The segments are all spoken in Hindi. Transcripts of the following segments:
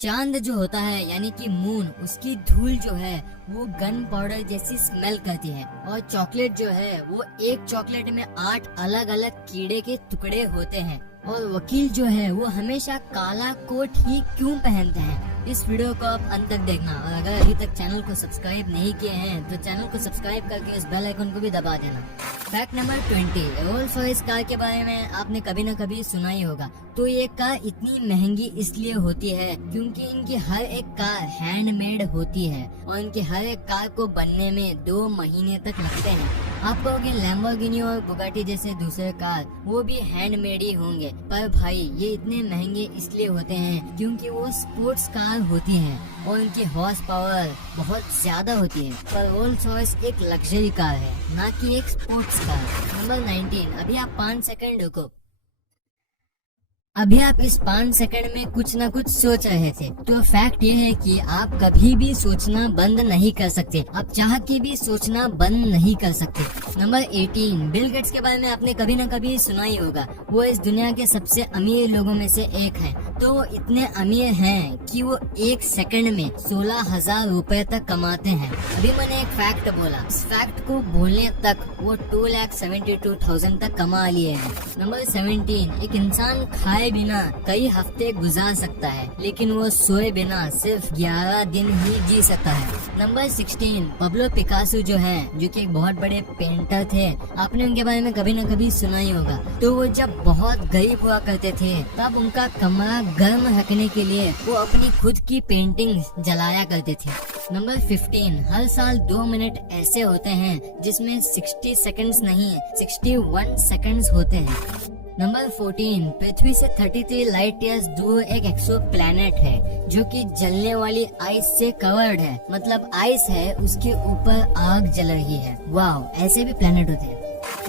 चांद जो होता है यानी कि मून, उसकी धूल जो है वो गन पाउडर जैसी स्मेल करती है। और चॉकलेट जो है वो एक चॉकलेट में 8 अलग अलग कीड़े के टुकड़े होते हैं। और वकील जो है वो हमेशा काला कोट ही क्यों पहनते हैं? इस वीडियो को आप अंत तक देखना। और अगर अभी तक चैनल को सब्सक्राइब नहीं किए हैं तो चैनल को सब्सक्राइब करके इस बेल आइकन को भी दबा देना। Fact number 20, Rolls Royce car के बारे में आपने कभी न कभी सुना ही होगा। तो ये कार इतनी महंगी इसलिए होती है क्योंकि इनकी हर एक कार हैंडमेड होती है और इनकी हर एक कार को बनने में 2 महीने तक लगते हैं। आप कहोगे लैम्बोर्गिनी और बुगाटी जैसे दूसरे कार वो भी हैंडमेड ही होंगे, पर भाई ये इतने महंगे इसलिए होते हैं क्योंकि वो स्पोर्ट्स कार होती हैं और इनकी हॉर्स पावर बहुत ज्यादा होती है। पर रोल्स रॉयस एक लग्जरी कार है, ना कि एक स्पोर्ट्स कार। नंबर 19, अभी आप 5 सेकंड रुको। अभी आप इस 5 सेकंड में कुछ न कुछ सोच रहे थे। तो फैक्ट ये है कि आप कभी भी सोचना बंद नहीं कर सकते, आप चाह के भी सोचना बंद नहीं कर सकते। नंबर 18, बिल गेट्स के बारे में आपने कभी न कभी सुना ही होगा। वो इस दुनिया के सबसे अमीर लोगों में से एक हैं। तो वो इतने अमीर हैं कि वो 1 सेकंड में 16,000 रुपए तक कमाते हैं। अभी मैंने एक फैक्ट बोला, इस फैक्ट को बोलने तक वो 2,72,000 तक कमा लिए हैं। नंबर 17, एक इंसान खाए बिना कई हफ्ते गुजार सकता है लेकिन वो सोए बिना सिर्फ 11 दिन ही जी सकता है। नंबर 16, पब्लो पिकासो जो है, जो कि एक बहुत बड़े पेंटर थे, आपने उनके बारे में कभी न कभी सुना ही होगा। तो वो जब बहुत गरीब हुआ करते थे तब उनका कमरा गर्म रखने के लिए वो अपनी खुद की पेंटिंग जलाया करते थे। नंबर 15, हर साल 2 मिनट ऐसे होते हैं जिसमें 60 सेकंड्स नहीं 61 सेकंड्स होते हैं। नंबर 14, पृथ्वी से 33 लाइट ईयर्स दूर एक एक्सो प्लैनेट है जो कि जलने वाली आइस से कवर्ड है। मतलब आइस है, उसके ऊपर आग जल रही है। वाह, ऐसे भी प्लैनेट होते हैं।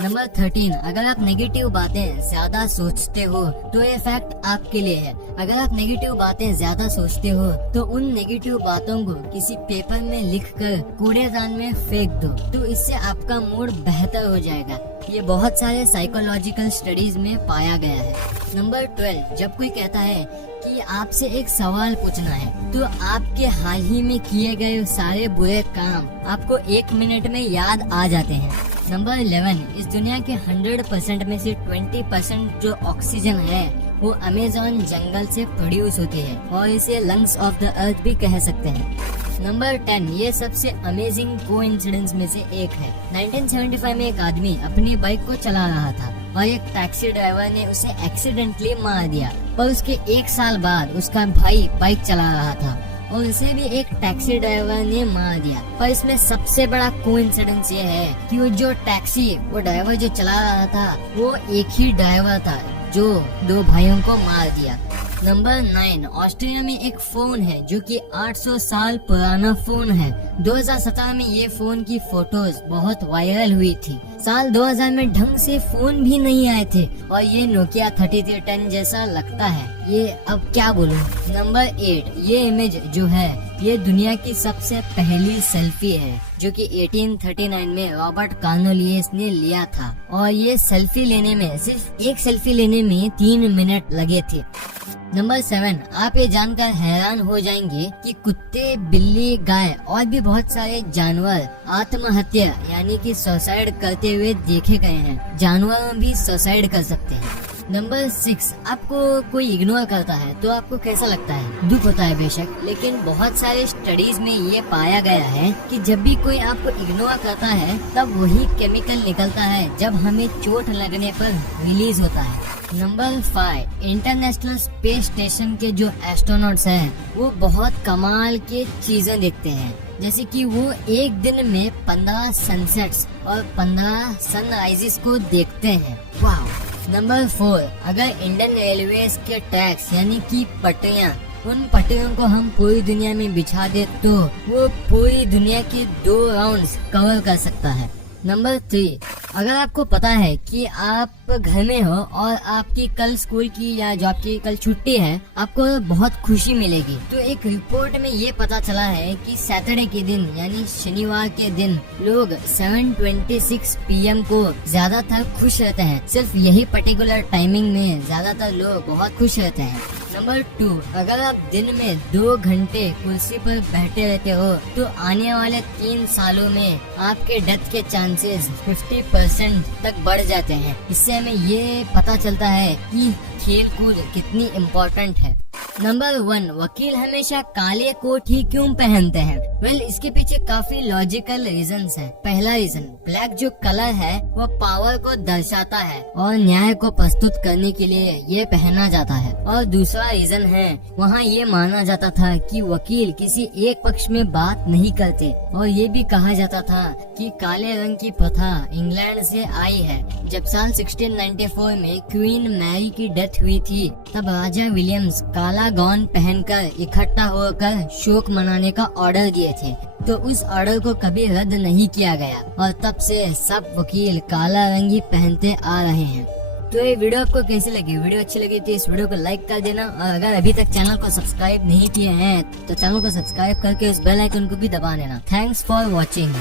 नंबर 13, अगर आप नेगेटिव बातें ज्यादा सोचते हो तो ये फैक्ट आपके लिए है। अगर आप नेगेटिव बातें ज्यादा सोचते हो तो उन नेगेटिव बातों को किसी पेपर में लिखकर कूड़ेदान में फेंक दो, तो इससे आपका मूड बेहतर हो जाएगा। ये बहुत सारे साइकोलॉजिकल स्टडीज में पाया गया है। नंबर 12, जब कोई कहता है कि आपसे एक सवाल पूछना है तो आपके हाल ही में किए गए सारे बुरे काम आपको 1 मिनट में याद आ जाते हैं। नंबर 11, इस दुनिया के 100% में से 20% जो ऑक्सीजन है वो अमेज़न जंगल से प्रोड्यूस होती है और इसे लंग्स ऑफ द अर्थ भी कह सकते हैं। नंबर 10, ये सबसे अमेजिंग कोइंसिडेंस में से एक है। 1975 में एक आदमी अपनी बाइक को चला रहा था और एक टैक्सी ड्राइवर ने उसे एक्सीडेंटली मार दिया। पर उसके 1 साल बाद उसका भाई बाइक चला रहा था और उसे भी एक टैक्सी ड्राइवर ने मार दिया। पर इसमें सबसे बड़ा कोइंसिडेंस ये है कि वो ड्राइवर जो चला रहा था वो एक ही ड्राइवर था जो 2 भाइयों को मार दिया। नंबर 9, ऑस्ट्रेलिया में एक फोन है जो कि 800 साल पुराना फोन है। 2017 में ये फोन की फोटोज बहुत वायरल हुई थी। साल 2000 में ढंग से फोन भी नहीं आए थे और ये नोकिया 3310 जैसा लगता है। ये अब क्या बोलूं। नंबर 8, ये इमेज जो है ये दुनिया की सबसे पहली सेल्फी है जो कि 1839 में रॉबर्ट कार्नोलियस ने लिया था और ये सेल्फी लेने में सिर्फ एक सेल्फी लेने में 3 मिनट लगे थे। नंबर 7, आप ये जानकर हैरान हो जाएंगे कि कुत्ते, बिल्ली, गाय और भी बहुत सारे जानवर आत्महत्या यानी कि सुसाइड करते हुए देखे गए हैं। जानवर भी सुसाइड कर सकते हैं। नंबर 6, आपको कोई इग्नोर करता है तो आपको कैसा लगता है? दुख होता है बेशक, लेकिन बहुत सारे स्टडीज में ये पाया गया है कि जब भी कोई आपको इग्नोर करता है तब वही केमिकल निकलता है जब हमें चोट लगने पर रिलीज होता है। नंबर 5, इंटरनेशनल स्पेस स्टेशन के जो एस्ट्रोनॉट्स हैं वो बहुत कमाल के चीजें देखते हैं, जैसे कि वो एक दिन में 15 सनसेट्स और 15 सनराइजेस को देखते हैं। वाह। नंबर 4, अगर इंडियन रेलवेज के ट्रैक्स यानी कि पटरियां, उन पटरियों को हम पूरी दुनिया में बिछा दे तो वो पूरी दुनिया की 2 राउंड्स कवर कर सकता है। नंबर 3, अगर आपको पता है कि आप घर में हो और आपकी कल स्कूल की या जॉब की कल छुट्टी है, आपको बहुत खुशी मिलेगी। तो एक रिपोर्ट में ये पता चला है कि सैटरडे के दिन यानी शनिवार के दिन लोग 7:26 PM को ज्यादातर खुश रहते हैं। सिर्फ यही पर्टिकुलर टाइमिंग में ज्यादातर लोग बहुत खुश रहते हैं। नंबर 2, अगर आप दिन में 2 घंटे कुर्सी पर बैठे रहते हो तो आने वाले 3 सालों में आपके डेथ के चांसेस 50% तक बढ़ जाते हैं। इससे हमें ये पता चलता है कि खेल कूद कितनी इम्पोर्टेंट है। नंबर 1, वकील हमेशा काले कोट ही क्यों पहनते हैं? वेल, इसके पीछे काफी लॉजिकल रीजंस हैं। पहला रीजन, ब्लैक जो कलर है वो पावर को दर्शाता है और न्याय को प्रस्तुत करने के लिए ये पहना जाता है। और दूसरा रीजन है, वहाँ ये माना जाता था कि वकील किसी एक पक्ष में बात नहीं करते और ये भी कहा जाता था कि काले रंग की प्रथा इंग्लैंड से आई है। जब साल 1694 में क्वीन मैरी की डेथ हुई थी, तब राजा विलियम्स काला गाउन पहनकर इकट्ठा होकर शोक मनाने का ऑर्डर दिए थे, तो उस ऑर्डर को कभी रद्द नहीं किया गया और तब से सब वकील काला रंग ही पहनते आ रहे हैं। तो ये वीडियो आपको कैसी लगी? वीडियो अच्छी लगी तो इस वीडियो को लाइक कर देना और अगर अभी तक चैनल को सब्सक्राइब नहीं किए हैं तो चैनल को सब्सक्राइब करके उस बेल आइकन को भी दबा देना। Thanks for watching.